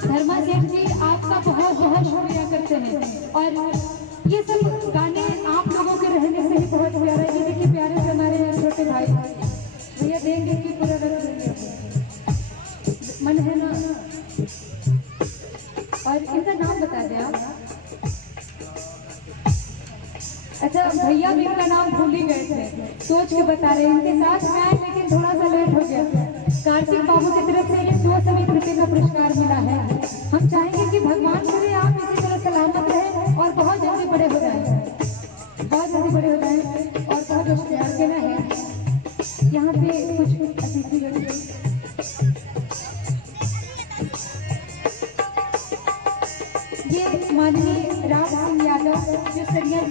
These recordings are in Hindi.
धर्मा सेठ जी आपका बहुत बहुत शुक्रिया करते हैं। और ये सब गाने आप लोगों के रहने से ही बहुत प्यारा है। देखिए प्यारे से हमारे छोटे भाई भैया देंगे कि पूरा मन है ना। और इनका नाम बता दें आप। अच्छा भैया भी इनका नाम भूल ही गए थे, सोच के बता रहे हैं। इनके साथ में आए लेकिन थोड़ा सा लेट हो गया। कार्तिक बाबू की तरफ से ये 2 समित रुपये का पुरस्कार मिला है। हम चाहेंगे कि भगवान करे आप इसी तरह सलामत रहे और बहुत जल्दी बड़े हो जाए, बहुत जल्दी बड़े हो जाए। और बहुत होशियार कहना है यहाँ पे कुछ अतिथि लोग ये माननीय राम सिंह यादव जो सरिया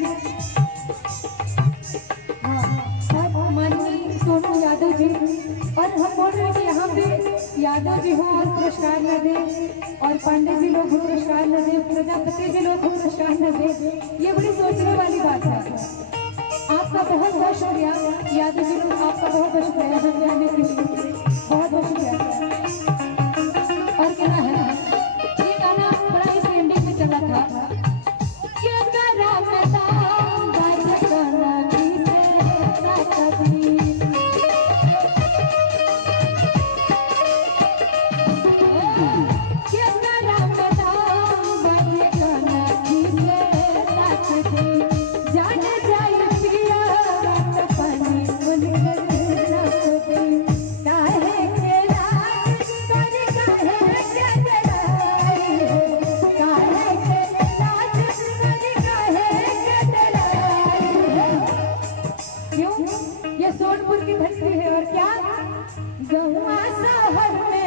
माननीय सोनू यादव जी। और हम बोल रहे हैं कि यहाँ पे यादव जी हो और पुरस्कार न दे, और पांडे जी लोग हो पुरस्कार न दे, प्रजापति जी लोग हो पुरस्कार न दे, ये बड़ी सोचने वाली बात है। आपका बहुत बहुत शुक्रिया यादव जी लोग, आपका बहुत बहुत शुक्रिया यहाँ पे आने के लिए, बहुत बहुत शुक्रिया। और कहना है ये गाना बड़ा ही ट्रेंडिंग में चला था। ये सोनपुर की धरती है। और क्या गहुआ शहर में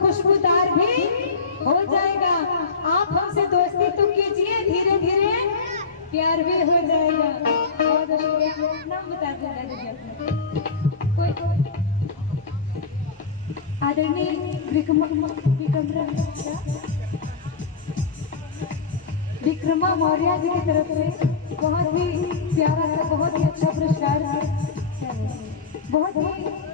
खुशबूदार भी हो जाएगा। आप हमसे दोस्ती तो कीजिए, धीरे धीरे प्यार भी हो जाएगा। नाम बता दीजिए कोई। आदरणीय विक्रमा मौर्य जी की तरफ से बहुत ही प्यारा सा, बहुत ही अच्छा पुरस्कार, बहुत ही